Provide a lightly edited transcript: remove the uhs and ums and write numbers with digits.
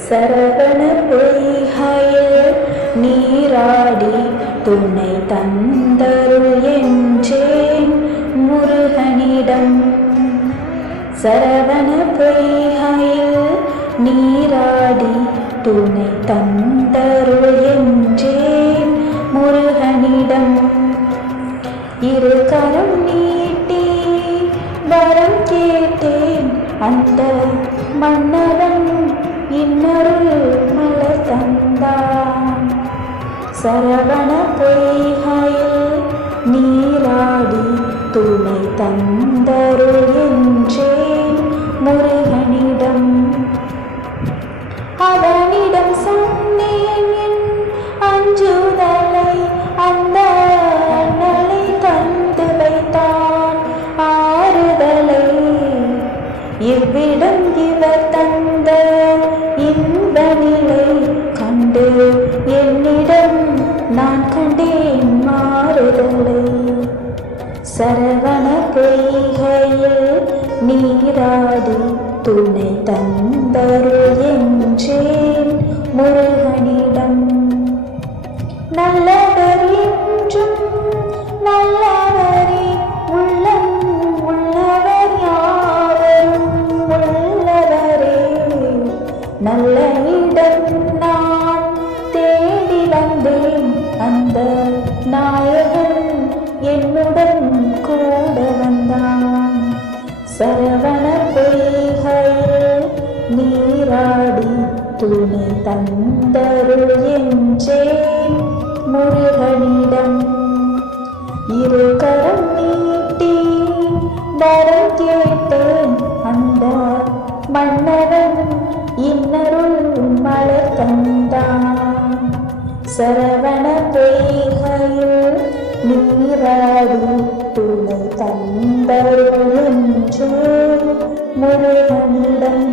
சரவண பொய்கையில் நீராடி துணை தந்தருள் என்றேன் முருகனிடம். சரவண பொய்கையில் நீராடி துணை தந்தருள் என்றேன் முருகனிடம். இரு கரம் நீட்டி வரம் கேட்டேன் அந்த மன்னவன் இன்னருள் மலர் தந்தான். சரவண பொய்கையில் நீராடி துணை தந்தருள் என்றேன் முருகனிடம். அவனிடம் சொன்னேன் என் அஞ்சுதலை, அந்த அண்ணலை தந்து வைத்தான் ஆறுதலை. இவ்விடம் இவர் தந்த இன்ப நிலை கண்டு என்னிடம் நான் கண்டேன் மாறுதலை. சரவண பொய்கையில் நீராடி துணை தந்தருள் என்றேன் முருகனிடம். நல்லவர் என்றும் நல்லவரே, உள்ளம் உள்ளவர் யாவரும் உள்ளவரே. நல்ல இடம் நான் தேடி வந்தேன், அந்த நாயகன் என்னுடன் கூட வந்தான். சரவண பொய்கையில் நீராடி துணை தந்தருள் என்றேன் முருகனிடம். இரு கரம் நீட்டி வரம் கேட்டேன் அந்த மன்னவன் இன்னருள் மலர் தந்தான். சரவண பொய்கையில் நீராடி துணை தந்தருள் என்றேன் முருகனிடம்.